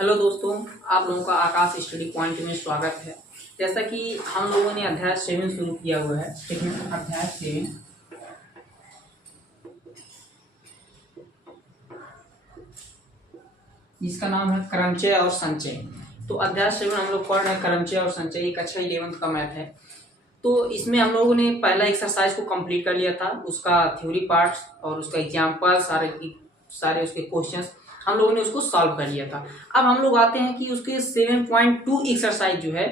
Hello दोस्तों, आप लोगों का आकाश स्टडी पॉइंट में स्वागत है। जैसा कि हम लोगों ने अध्याय 7 शुरू किया हुआ है, ठीक है। अध्याय 7 जिसका नाम है क्रमचय और संचय। तो अध्याय 7 हम लोग पढ़ रहे हैं क्रमचय और संचय। एक अच्छा 11th का मैथ है। तो इसमें हम लोगों ने पहला एक्सरसाइज को कंप्लीट कर लिया था, उसका थ्योरी पार्ट्स और उसका एग्जाम्पल सारे उसके क्वेश्चंस हम लोगों ने उसको सॉल्व कर लिया था। अब हम लोग आते हैं कि उसके 7.2 एक्सरसाइज जो है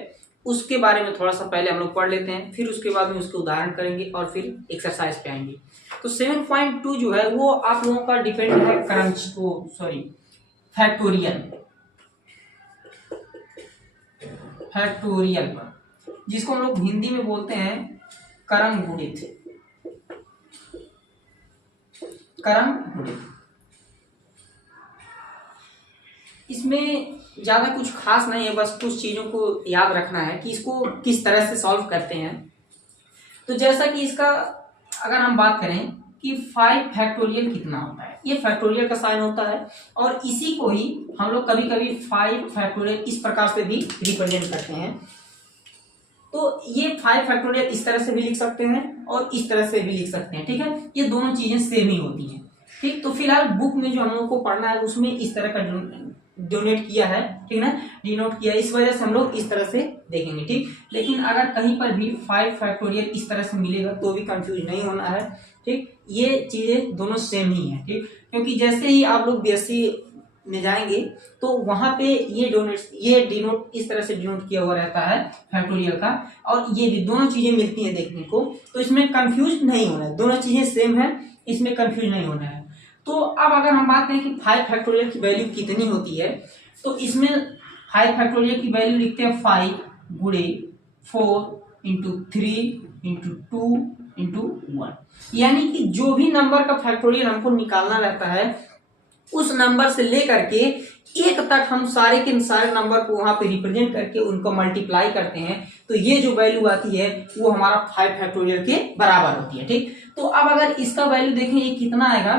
उसके बारे में थोड़ा सा पहले हम लोग पढ़ लेते हैं, फिर उसके बाद में उसके उदाहरण करेंगे और फिर एक्सरसाइज पे आएंगे। तो 7.2 जो है वो आप लोगों का डिपेंड है फैक्टोरियल पर, जिसको हम लोग हिंदी में बोलते हैं करम गुणित। इसमें ज्यादा कुछ खास नहीं है, बस कुछ चीजों को याद रखना है कि इसको किस तरह से सॉल्व करते हैं। तो जैसा कि इसका अगर हम बात करें कि 5 फैक्टोरियल कितना होता है, ये फैक्टोरियल का साइन होता है और इसी को ही हम लोग कभी कभी 5 फैक्टोरियल इस प्रकार से भी रिप्रेजेंट करते हैं। तो ये 5 फैक्टोरियल इस तरह से भी लिख सकते हैं और इस तरह से भी लिख सकते हैं, ठीक है। ये दोनों चीजें सेम ही होती हैं, ठीक। तो फिलहाल बुक में जो हम लोग को पढ़ना है उसमें इस तरह का डोनेट किया है, ठीक ना, डिनोट किया है, इस वजह से हम लोग इस तरह से देखेंगे, ठीक। लेकिन अगर कहीं पर भी 5 फैक्टोरियल इस तरह से मिलेगा तो भी कंफ्यूज नहीं होना है, ठीक। ये चीजें दोनों सेम ही है, ठीक। क्योंकि जैसे ही आप लोग बीएससी में जाएंगे तो वहां पे ये डिनोट इस तरह से डिनोट किया हुआ रहता है फैक्टोरियल का, और ये भी दोनों चीजें मिलती हैं देखने को। तो इसमें कंफ्यूज नहीं होना है, दोनों चीजें सेम है, इसमें कंफ्यूज नहीं होना है। तो अब अगर हम बात करें कि 5 फैक्टोरियल की वैल्यू कितनी होती है, तो इसमें 5 फैक्टोरियल की वैल्यू लिखते हैं 5 गुणे 4 इंटू 3 इंटू 2 इंटू 1। यानी कि जो भी नंबर का फैक्टोरियल हमको निकालना रहता है उस नंबर से लेकर के एक तक हम सारे के सारे नंबर को वहां पे रिप्रेजेंट करके उनको मल्टीप्लाई करते हैं, तो ये जो वैल्यू आती है वो हमारा 5 फैक्टोरियल के बराबर होती है, ठीक। तो अब अगर इसका वैल्यू देखें ये कितना आएगा,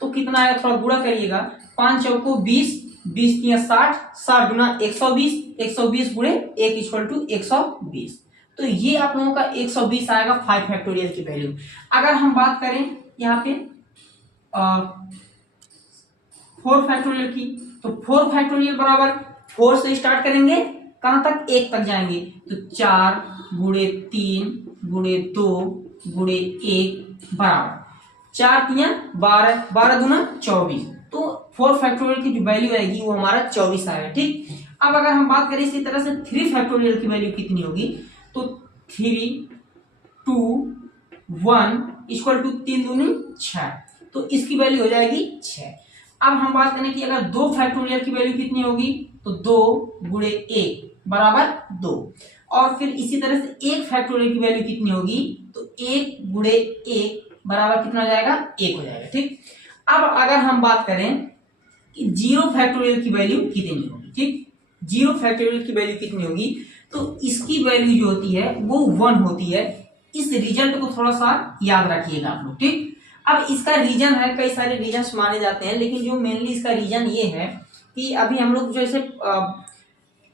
तो कितना आएगा, थोड़ा गुणा करिएगा। 5 चौको 20, 20 तिया 60, 60 गुना 120, 120 गुणे 1 इक्वल टू 120। तो ये आप लोगों का 120 आएगा 5 फैक्टोरियल की वैल्यू। अगर हम बात करें यहाँ पे 4 फैक्टोरियल की, तो 4 फैक्टोरियल बराबर 4 से स्टार्ट करेंगे, कहां तक, 1 तक जाएंगे। तो 4 गुणे 3 गुणे 2 गुणे 1 बराबर 4 तिया 12, 12 दूना 24। तो 4 फैक्टोरियल की जो वैल्यू आएगी वो हमारा 24 आएगा, ठीक। अब अगर हम बात करें इसी तरह से 3 फैक्टोरियल की वैल्यू कितनी होगी, तो 3 2 1 इक्वल टू 3 दूनी 6, तो इसकी वैल्यू हो जाएगी 6। अब हम बात करें कि अगर 2 फैक्टोरियल की वैल्यू कितनी होगी, तो 2 गुणे 1 बराबर 2। और फिर इसी तरह से 1 फैक्टोरियल की वैल्यू कितनी होगी, तो 1 गुणे 1 बराबर कितना हो जाएगा, 1 हो जाएगा, ठीक। अब अगर हम बात करें कि 0 फैक्टोरियल की वैल्यू कितनी होगी, ठीक। 0 फैक्टोरियल की वैल्यू कितनी होगी, तो इसकी वैल्यू जो होती है वो 1 होती है। इस रिजल्ट को थोड़ा सा याद रखिएगा आप लोग, ठीक। अब इसका रीजन है, कई सारे रीजन माने जाते हैं, लेकिन जो मेनली इसका रीजन ये है कि अभी हम लोग जैसे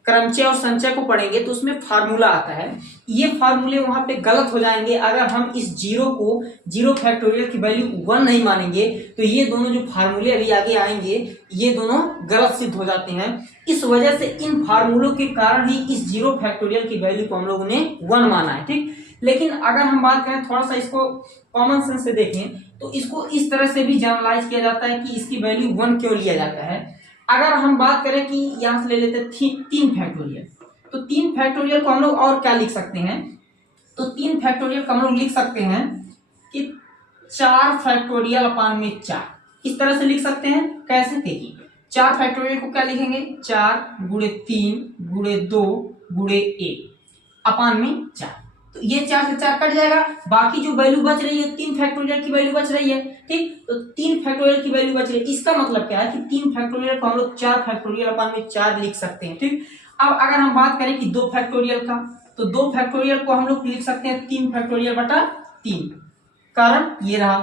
क्रमचय और संचय को पढ़ेंगे तो उसमें फार्मूला आता है, ये फार्मूले वहां पे गलत हो जाएंगे अगर हम इस 0 फैक्टोरियल की वैल्यू 1 नहीं मानेंगे। तो ये दोनों जो फार्मूले अभी आगे आएंगे ये दोनों गलत सिद्ध हो जाते हैं। इस वजह से इन फार्मूलों के कारण ही इस 0 फैक्टोरियल की वैल्यू को हम लोगों ने 1 माना है, ठीक। लेकिन अगर हम बात करें थोड़ा सा इसको कॉमन सेंस से देखें तो इसको इस तरह से भी जनरलाइज किया जाता है कि इसकी वैल्यू 1 क्यों लिया जाता है। अगर हम बात करें कि यहां से ले लेते हैं 3 फैक्टोरियल, तो 3 फैक्टोरियल को हम लोग और क्या लिख सकते हैं, तो 3 फैक्टोरियल को हम लोग लिख सकते हैं कि 4 फैक्टोरियल अपान में 4, इस तरह से लिख सकते हैं। कैसे, देखिए 4 फैक्टोरियल को क्या लिखेंगे, 4 गुणे 3 गुणे 2 गुणे 1 अपान में 4, तो ये 4 से 4 कट जाएगा, बाकी जो वैल्यू बच रही है 3 फैक्टोरियल की वैल्यू बच रही है, ठीक। तो 3 फैक्टोरियल की वैल्यू बच रही है, इसका मतलब क्या है कि 3 फैक्टोरियल को हम लोग 4 फैक्टोरियल अपान में 4 लिख सकते हैं, ठीक। अब अगर हम बात करें कि 2 फैक्टोरियल का, तो 2 फैक्टोरियल को हम लोग लिख सकते हैं 3 फैक्टोरियल बटा 3, कारण ये रहा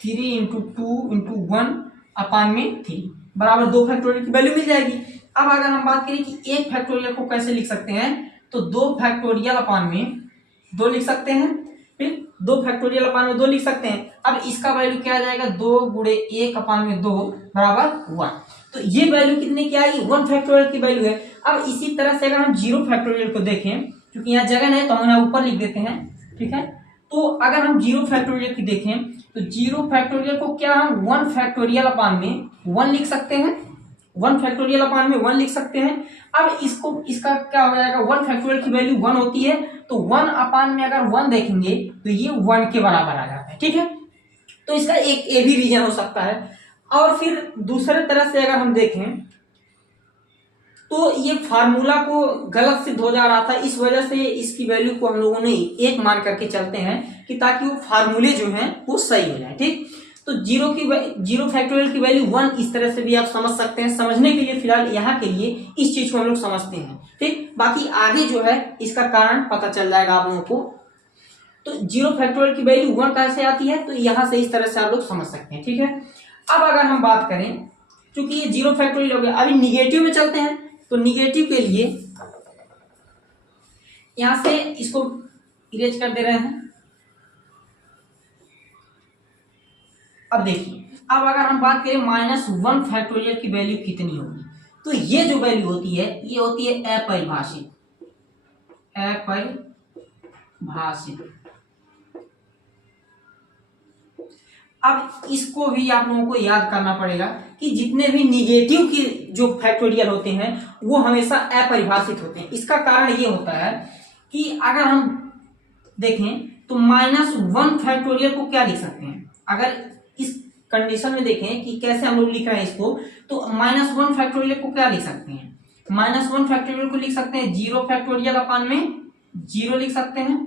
3 इंटू 2 इंटू 1 अपान में 3 बराबर 2 फैक्टोरियल की वैल्यू मिल जाएगी। अब अगर हम बात करें कि एक फैक्टोरियल को कैसे लिख सकते हैं, तो 2 फैक्टोरियल अपान में 2 लिख सकते हैं, फिर 2 फैक्टोरियल अपान में 2 लिख सकते हैं। अब इसका वैल्यू क्या आ जाएगा, 2 गुणे 1 अपान में 2 बराबर 1। तो ये वैल्यू कितने की आएगी, 1 फैक्टोरियल की वैल्यू है। अब इसी तरह से अगर हम 0 फैक्टोरियल को देखें, क्योंकि यहाँ जगह नहीं तो हम यहाँ ऊपर लिख देते हैं, ठीक है। तो अगर हम 0 फैक्टोरियल की देखें तो 0 फैक्टोरियल को क्या हम 1 फैक्टोरियल अपान में 1 लिख सकते हैं, 1 फैक्टोरियल अपान में 1 लिख सकते हैं। अब इसका क्या हो जाएगा, 1 फैक्टोरियल की वैल्यू 1 होती है, तो 1 अपान में अगर 1 देखेंगे तो ये 1 के बराबर आ जाता है, ठीक है। तो इसका एक ए भी रीजन हो सकता है। और फिर दूसरे तरह से अगर हम देखें तो ये फार्मूला को गलत सिद्ध हो जा रहा था, इस वजह से इसकी वैल्यू को हम लोगों ने 1 मान करके चलते हैं कि ताकि वो फार्मूले जो हैं वो सही हो जाए, ठीक। तो 0 फैक्टोरियल की वैल्यू 1, इस तरह से भी आप समझ सकते हैं। समझने के लिए फिलहाल यहाँ के लिए इस चीज को हम लोग समझते हैं, ठीक। बाकी आगे जो है इसका कारण पता चल जाएगा आप लोगों को। तो 0 फैक्टोरियल की वैल्यू 1 कैसे आती है, तो यहां से इस तरह से आप लोग समझ सकते हैं, ठीक है। अब अगर हम बात करें, क्योंकि ये 0 फैक्टोरियल हो गया, अभी निगेटिव में चलते हैं। तो निगेटिव के लिए यहां से इसको इरेज कर दे रहे हैं। अब देखिए, अब अगर हम बात करें -1 फैक्टोरियल की वैल्यू कितनी होगी, तो ये जो वैल्यू होती है ये होती है अपरिभाषित। अब इसको भी आप लोगों को याद करना पड़ेगा कि जितने भी निगेटिव की जो फैक्टोरियल होते हैं वो हमेशा अपरिभाषित होते हैं। इसका कारण ये होता है कि अगर हम देखें तो -1 फैक्टोरियल को क्या लिख सकते हैं, अगर इस कंडीशन में देखें कि कैसे हम लोग लिख रहे हैं इसको, तो -1 फैक्टोरियल को क्या लिख सकते हैं, -1 फैक्टोरियल को लिख सकते हैं 0 फैक्टोरियल अपान में 0 लिख सकते हैं,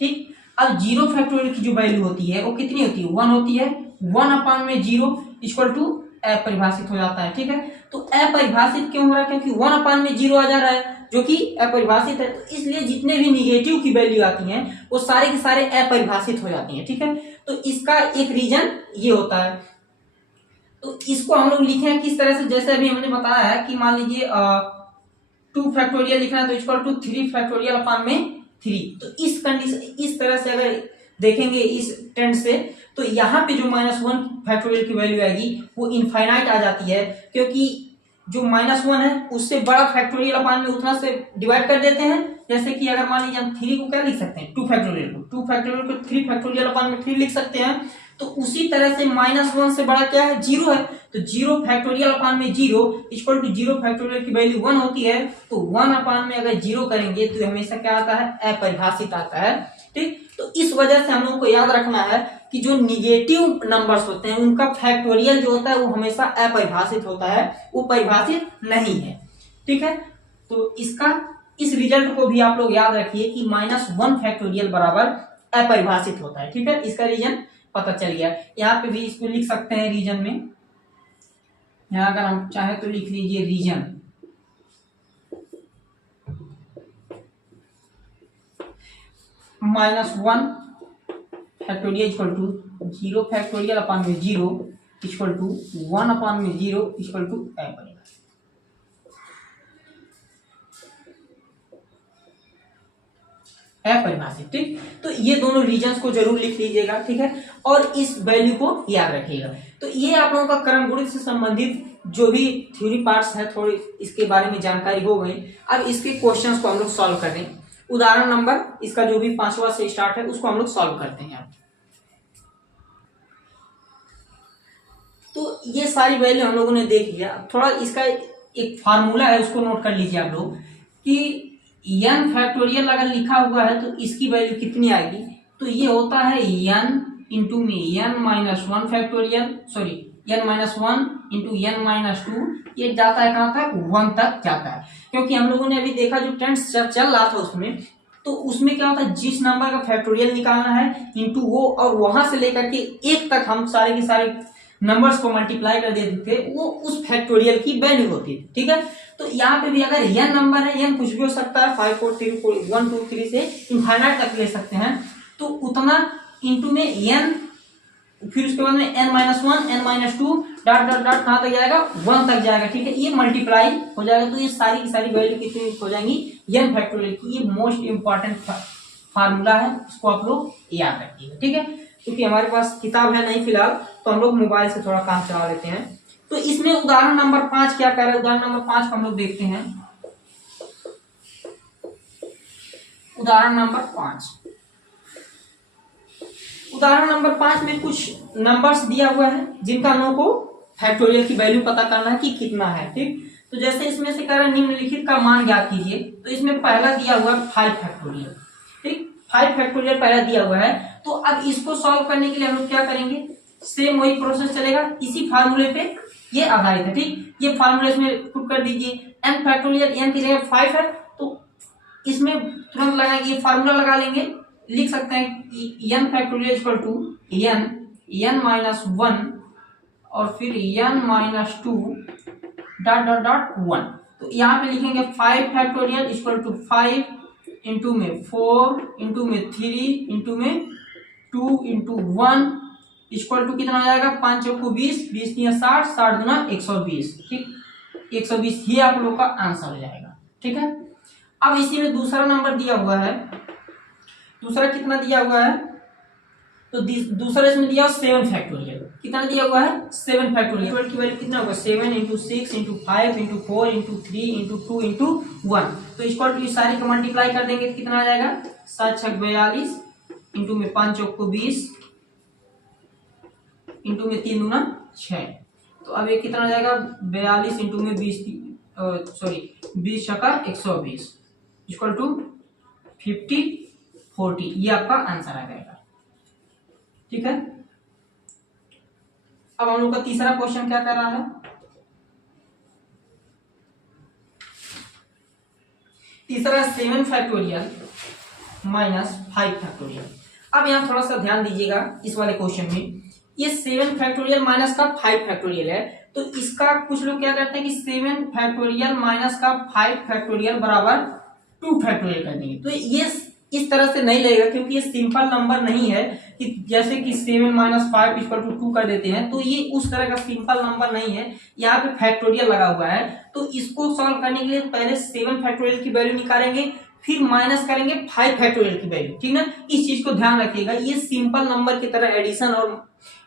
ठीक। अब 0 फैक्टोरियल की जो वैल्यू होती है वो कितनी होती है, 1 होती है। 1 अपान में 0 इक्वल टू अपरिभाषित हो जाता है, ठीक है। तो अपरिभाषित क्यों हो रहा है, क्योंकि 1 अपान में 0 आ जा रहा है जो कि अपरिभाषित है। तो इसलिए जितने भी निगेटिव की वैल्यू आती हैं वो सारे के सारे अपरिभाषित हो जाती हैं, ठीक है। तो इसका एक रीजन ये होता है। तो इसको हम लोग लिखे हैं किस तरह से, जैसे अभी हमने बताया है कि मान लीजिए 2 फैक्टोरियल लिखना है तो इक्वल टू 3 फैक्टोरियल अपान में 3। तो इस कंडीशन, इस तरह से अगर देखेंगे इस ट्रेंड से, तो यहाँ पे जो -1 फैक्टोरियल की वैल्यू आएगी वो इनफाइनाइट आ जाती है, क्योंकि जो -1 है उससे बड़ा फैक्टोरियल अपान में उतना से डिवाइड कर देते हैं। जैसे कि अगर मान लीजिए हम 3 को क्या लिख सकते हैं, 2 फैक्टोरियल को 3 फैक्टोरियल अपान में 3 लिख सकते हैं। तो उसी तरह से -1 से बड़ा क्या है, 0 है। तो 0 फैक्टोरियल अपान में 0 इक्वल टू 0 फैक्टोरियल की वैल्यू 1 होती है। तो 1 अपान में अगर 0 करेंगे तो हमेशा क्या आता है, अपरिभाषित आता है, ठीक। तो इस वजह से हम लोगों को याद रखना है कि जो निगेटिव नंबर्स होते हैं उनका फैक्टोरियल जो होता है वो हमेशा अपरिभाषित होता है, वो परिभाषित नहीं है, ठीक है। तो इस रिजल्ट को भी आप लोग याद रखिए कि -1 फैक्टोरियल बराबर अपरिभाषित होता है, ठीक है। इसका रीजन पता चल गया। यहाँ पे भी इसको लिख सकते हैं रीजन में, यहाँ अगर हम चाहे तो लिख लीजिए reason. -1 factorial equal to 0 factorial upon में 0 इक्वल टू 1 अपान में 0 इक्वल टू अपरिभाषित, ठीक। तो ये दोनों रीजन्स को जरूर लिख लीजिएगा, ठीक है। और इस वैल्यू को याद रखिएगा। तो ये आप लोगों का क्रम गुणित से संबंधित जो भी थ्योरी पार्ट्स है थोड़ी इसके बारे में जानकारी हो गई। अब इसके क्वेश्चंस को हम लोग सॉल्व कर दें। उदाहरण नंबर इसका जो भी 5वां से स्टार्ट है उसको हम लोग सॉल्व करते हैं। तो ये सारी वैल्यू हम लोगों ने देख लिया। थोड़ा इसका एक फार्मूला है उसको नोट कर लीजिए आप लोग कि n फैक्टोरियल अगर लिखा हुआ है तो इसकी वैल्यू कितनी आएगी। तो ये होता है n इंटू में n-1 factorial, sorry n-1 into n-2। ये जाता है कहाँ तक, 1 तक जाता है। क्योंकि हम लोगों ने अभी देखा जो टेंस चल रहा था उसमें, तो उसमें क्या होता है, जिस नंबर का फैक्टोरियल निकालना है इंटू वो, और वहां से लेकर के 1 तक हम सारे के सारे नंबर्स को मल्टीप्लाई कर देते थे, वो उस फैक्टोरियल की वैल्यू होती थी, ठीक है। तो यहाँ पे भी अगर n नंबर है, n कुछ भी हो सकता है, 5 4 3 4 1 2 3 से इनफाइनाइट तक ले सकते हैं। तो उतना इंटू में n फिर उसके बाद में n-1 n-2 dot dot dot कहाँ तक जाएगा 1 तक जाएगा, ठीक है। ये मल्टीप्लाई हो जाएगा तो ये सारी की सारी वैल्यू कितनी हो जाएंगी n फैक्टोरियल की। ये मोस्ट इंपॉर्टेंट फार्मूला है, इसको आप लोग याद रखिएगा, ठीक है। क्योंकि हमारे पास किताब है नहीं फिलहाल, तो हम लोग मोबाइल से थोड़ा काम चला लेते हैं। तो इसमें उदाहरण नंबर 5 क्या कह रहा है, उदाहरण नंबर 5 को हम लोग देखते हैं। उदाहरण नंबर 5, उदाहरण नंबर 5 में कुछ नंबर्स दिया हुआ है जिनका हम लोगों को फैक्टोरियल की वैल्यू पता करना है कि कितना है, ठीक। तो जैसे इसमें से कह रहा है निम्नलिखित का मान ज्ञात कीजिए, तो इसमें पहला दिया हुआ है 5 फैक्टोरियल, ठीक। 5 फैक्टोरियल पहला दिया हुआ है। तो अब इसको सॉल्व करने के लिए हम लोग क्या करेंगे, सेम वही प्रोसेस चलेगा, इसी फार्मूले पे ये आधारित है, ठीक। ये फार्मूला इसमें पुट कर दीजिए, n फैक्टोरियल n की जगह 5 है तो इसमें तुरंत लगाएंगे, ये फार्मूला लगा लेंगे, लिख सकते हैं कि n factorial equal to n-1 और फिर n-2 डॉट डॉट डॉट 1। तो यहाँ पे लिखेंगे 5 फैक्टोरियल इक्वल टू 5 इंटू में 4 इंटू में 3 इंटू में 2 इंटू 1 इक्वल टू कितना आ जाएगा 5 चौको 20, 20 नहीं 60, 60 गुना 120, ठीक। 120 ही आप लोग का आंसर हो जाएगा, ठीक है। अब इसी में दूसरा नंबर दिया हुआ है, दूसरा कितना दिया हुआ है, तो दूसरा इसमें दिया 7 फैक्टोरियल, कितना दिया हुआ है 7 फैक्टोरियल की वैल्यू कितना होगा 7 into 6 into 5 into 4 into 3 into 2 into 1। तो इक्वल टू सारी को मल्टीप्लाई कर देंगे तो कितना आ जाएगा 7 छक 42 इंटू में 5 चौको 20 इंटू में 3 गुना 6। तो अब ये कितना आ जाएगा 42 इंटू में 20 छका 120 इक्वल टू 50-40, ये आपका आंसर आ जाएगा, ठीक है। अब हम लोग का तीसरा क्वेश्चन क्या कर रहा है, तीसरा 7 फैक्टोरियल माइनस 5 फैक्टोरियल। अब यहाँ थोड़ा सा ध्यान दीजिएगा इस वाले क्वेश्चन में, ये 7 फैक्टोरियल माइनस का 5 फैक्टोरियल है, तो इसका कुछ लोग क्या करते हैं कि 7 फैक्टोरियल माइनस का 5 फैक्टोरियल बराबर 2 फैक्टोरियल कर देंगे। तो ये इस तरह से नहीं लगेगा क्योंकि ये सिंपल नंबर नहीं है कि जैसे कि 7 माइनस 5 इक्वल टू 2 कर देते हैं, तो ये उस तरह का सिंपल नंबर नहीं है, यहाँ पे फैक्टोरियल लगा हुआ है। तो इसको सॉल्व करने के लिए पहले 7 फैक्टोरियल की वैल्यू निकालेंगे, फिर माइनस करेंगे 5 फैक्टोरियल की वैल्यू, ठीक ना। इस चीज को ध्यान रखिएगा, ये सिंपल नंबर की तरह एडिशन और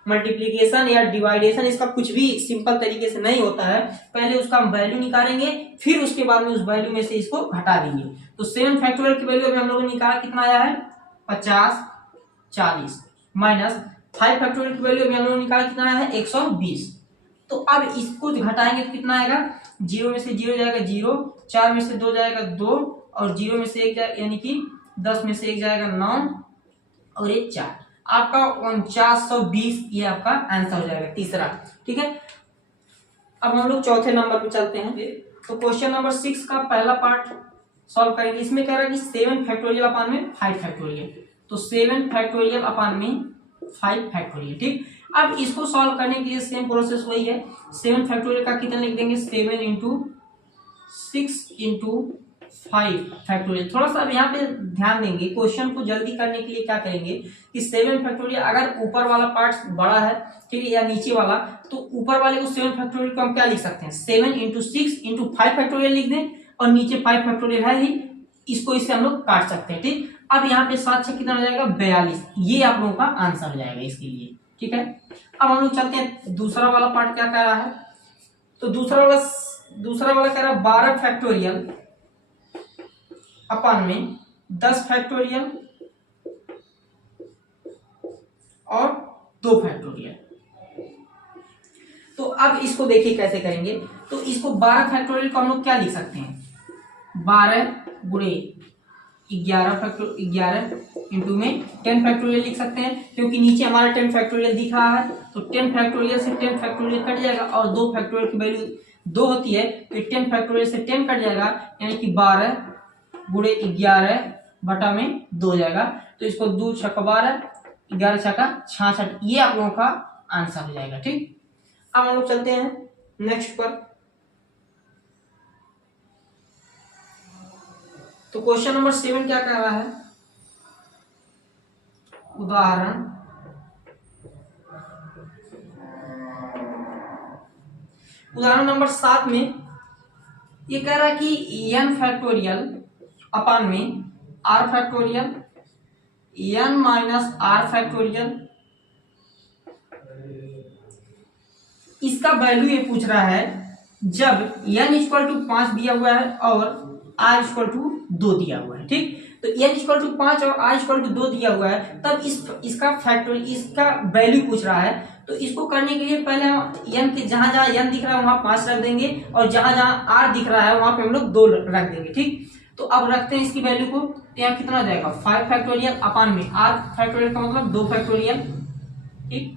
मल्टीप्लीकेशन या डिवाइडेशन इसका कुछ भी सिंपल तरीके से नहीं होता है। पहले उसका वैल्यू निकालेंगे, फिर उसके बाद में उस वैल्यू में से इसको घटा देंगे। तो 7 फैक्टोरियल की वैल्यू अभी हम लोगों ने निकाला, कितना आया है 50 40 माइनस 5 फैक्टोरियल की वैल्यू अभी हम लोगों ने निकाला, कितना आया है 120। तो अब इसको घटाएंगे तो कितना आएगा, 0 में से 0 जाएगा 0, 4 में से 2 जाएगा 2 और 0 में से 1 जाएगा, यानी कि 10 में से 1 जाएगा 9 और 1 4, आपका 4920 ये आपका आंसर हो जाएगा तीसरा, ठीक है। अब हम लोग चौथे नंबर पे चलते हैं। तो क्वेश्चन नंबर 6 का पहला पार्ट सॉल्व करेंगे। इसमें कह रहा है कि 7 फैक्टोरियल अपान में 5 फैक्टोरियल, तो 7 फैक्टोरियल अपान में 5 फैक्टोरियल, ठीक। अब इसको सॉल्व करने के लिए सेम प्रोसेस वही है, 7 फैक्टोरियल का कितना लिख देंगे 7 इंटू 6 इंटू 5 फैक्टोरियल। थोड़ा सा अब यहाँ पे ध्यान देंगे, क्वेश्चन को जल्दी करने के लिए क्या करेंगे कि 7 फैक्टोरियल अगर ऊपर वाला पार्ट बड़ा है, ठीक है, या नीचे वाला, तो ऊपर वाले को 7 फैक्टोरियल को हम क्या लिख सकते हैं 7 इंटू 6 इंटू 5 फैक्टोरियल लिख दें, और नीचे 5 फैक्टोरियल है ही, इसको इससे हम लोग काट सकते हैं, ठीक। अब यहाँ पे 7 से कितना हो जाएगा 42, ये आप लोगों का आंसर हो जाएगा इसके लिए, ठीक है। अब हम लोग चलते हैं दूसरा वाला पार्ट क्या कह रहा है। तो दूसरा वाला कह रहा है 12 फैक्टोरियल अपान में 10 फैक्टोरियल और 2 फैक्टोरियल। तो अब इसको देखिए कैसे करेंगे। तो इसको 12 फैक्टोरियल को हम लोग क्या लिख सकते हैं 12 गुणे 11 इंटू में 10 फैक्टोरियल लिख सकते हैं, क्योंकि नीचे हमारा 10 फैक्टोरियल दिख रहा है। तो 10 फैक्टोरियल से 10 फैक्टोरियल कट जाएगा और 2 फैक्टोरियल की वैल्यू 2 होती है, तो 10 फैक्टोरियल से 10 कट जाएगा, यानी कि 12 गुणे 11 बटा में 2 जाएगा। तो इसको 2 छक्का 12 11 छक्का 66, ये आप लोगों का आंसर हो जाएगा, ठीक। अब हम लोग चलते हैं नेक्स्ट पर। तो क्वेश्चन नंबर 7 क्या कह रहा है, उदाहरण उदाहरण नंबर 7 में ये कह रहा है कि n फैक्टोरियल अपान में r factorial n minus r factorial, इसका वैल्यू ये पूछ रहा है जब n इक्वल टू 5 दिया हुआ है और r इक्वल टू 2 दिया हुआ है। ठीक, तो n इक्वल टू 5 और r इक्वल टू 2 दिया हुआ है, तब इसका फैक्टोरियल, इसका वैल्यू पूछ रहा है। तो इसको करने के लिए पहले हम n के जहां जहां n दिख रहा है वहां 5 रख देंगे और जहां जहां r दिख रहा है वहां पे हम लोग 2 रख देंगे। ठीक, तो अब रखते हैं इसकी वैल्यू को, तो यहाँ कितना जाएगा 5 फैक्टोरियल अपान में r फैक्टोरियल का मतलब 2 फैक्टोरियल। ठीक,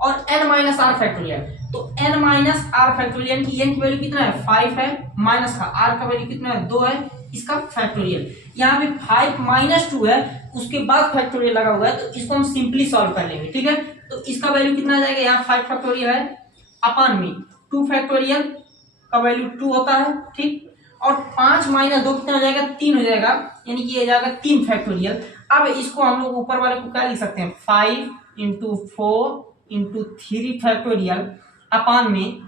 और n माइनस आर फैक्टोरियल, तो n माइनस आर फैक्टोरियल की n की वैल्यू कितना है 5 है, माइनस का r का वैल्यू कितना है 2 है, इसका फैक्टोरियल यहाँ पे 5 माइनस 2 है, उसके बाद फैक्टोरियल लगा हुआ है, तो इसको हम सिंपली सॉल्व कर लेंगे। ठीक है, तो इसका वैल्यू कितना आ जाएगा, यहाँ 5 फैक्टोरियल है अपान में 2 फैक्टोरियल का वैल्यू 2 होता है। ठीक, और 5 माइनस 2 कितना हो जाएगा 3 हो जाएगा, यानी कि ये जाएगा 3 फैक्टोरियल। अब इसको हम लोग ऊपर वाले को क्या लिख सकते हैं 5 इंटू 4 इंटू 3 फैक्टोरियल अपान में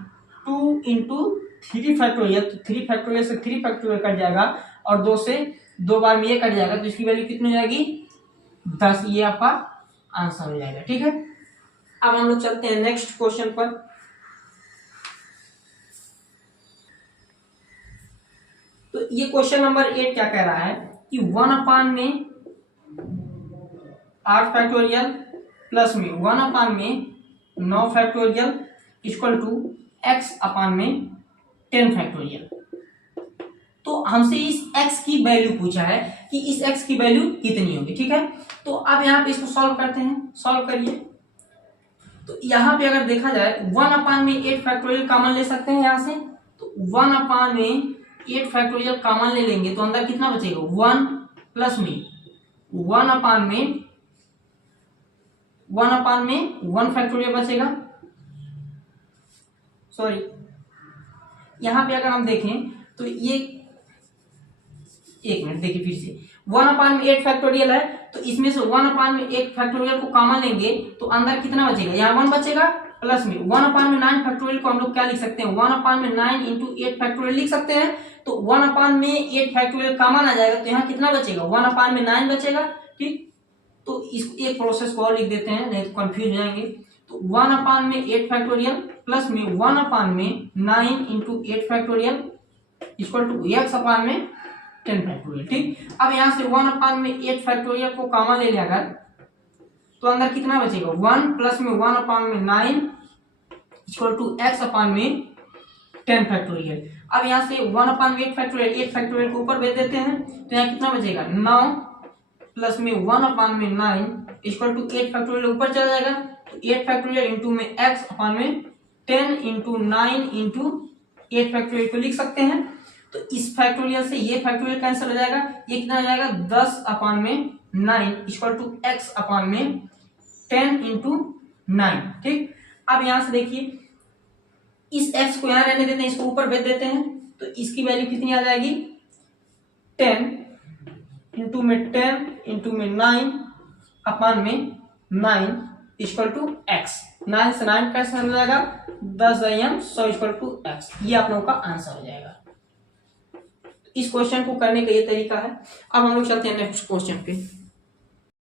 2 इंटू 3 फैक्टोरियल, तो 3 फैक्टोरियल से 3 फैक्टोरियल कट जाएगा और 2 से 2 बार में ये कट जाएगा, तो इसकी वैल्यू कितनी हो जाएगी 10। ये आपका आंसर हो जाएगा। ठीक है, अब हम लोग चलते हैं नेक्स्ट क्वेश्चन पर। तो ये क्वेश्चन नंबर 8 क्या कह रहा है कि 1 अपान में 8 फैक्टोरियल प्लस में 1 अपान में 9 factorial equal to x upon में 10 फैक्टोरियल। तो हमसे इस x की वैल्यू पूछा है कि इस x की वैल्यू कितनी होगी। ठीक है, तो अब यहाँ पे इसको सॉल्व करते हैं, सॉल्व करिए। तो यहाँ पे अगर देखा जाए 1 अपान में 8 फैक्टोरियल कॉमन ले सकते हैं यहाँ से, तो 1 अपान में 8 फैक्टोरियल कॉमन ले लेंगे तो अंदर कितना बचेगा 1 प्लस में 1 अपान में 1 फैक्टोरियल बचेगा। सॉरी, यहां पे अगर हम देखें तो ये, एक मिनट देखिए फिर से, 1 अपान में 8 फैक्टोरियल है, तो इसमें से 1 अपान में 8 फैक्टोरियल को कॉमन लेंगे तो अंदर कितना बचेगा, यहाँ 1 बचेगा प्लस में 1 अपान में 9 फैक्टोरियल को हम लोग क्या लिख सकते हैं 1 अपान में 9 इंटू 8 फैक्टोरियल लिख सकते हैं। तो 1 अपान में 8 फैक्टोरियल कॉमन आ जाएगा, तो यहाँ कितना बचेगा 1 अपान में 9 बचेगा। ठीक, तो इस एक प्रोसेस को और लिख देते हैं, नहीं तो कंफ्यूज हो जाएंगे। तो 1 अपान में 8 फैक्टोरियल प्लस में 1 अपान में 9 into 8 factorial equal to x upon में 10 फैक्टोरियल। ठीक, अब यहाँ से 1 अपान में 8 फैक्टोरियल को कॉमन ले लिया अगर, तो अंदर कितना बचेगा 1 प्लस में 1 अपान में 9 इक्वल टू x अपान में 10 फैक्टोरियल। अब यहाँ से 1 अपान में 8 फैक्टोरियल को ऊपर भेज देते हैं, तो यहाँ कितना बचेगा 9 प्लस में 1 अपान में 9 इक्वल टू 8 फैक्टोरियल ऊपर चला जाएगा, तो 8 फैक्टोरियल इंटू में x अपान में 10 इंटू 9 इंटू 8 फैक्टोरियल को लिख सकते हैं। तो इस फैक्टोरियल से ये फैक्टोरियल कैंसिल हो जाएगा, ये कितना हो जाएगा 10 अपान में 9 इक्वल टू x अपान में 10 इंटू 9। ठीक, अब यहां से देखिए इस x को यहां रहने देते हैं, इसको ऊपर भेज देते हैं, तो इसकी वैल्यू कितनी आ जाएगी 10 इंटू में 10 इंटू में 9 अपान में 9 इक्वल टू x। 9 से 9 कैसे हो जाएगा 10 100 इक्वल टू x। ये आप लोगों का आंसर हो जाएगा। इस क्वेश्चन को करने का ये तरीका है। अब हम लोग चलते हैं नेक्स्ट क्वेश्चन पे।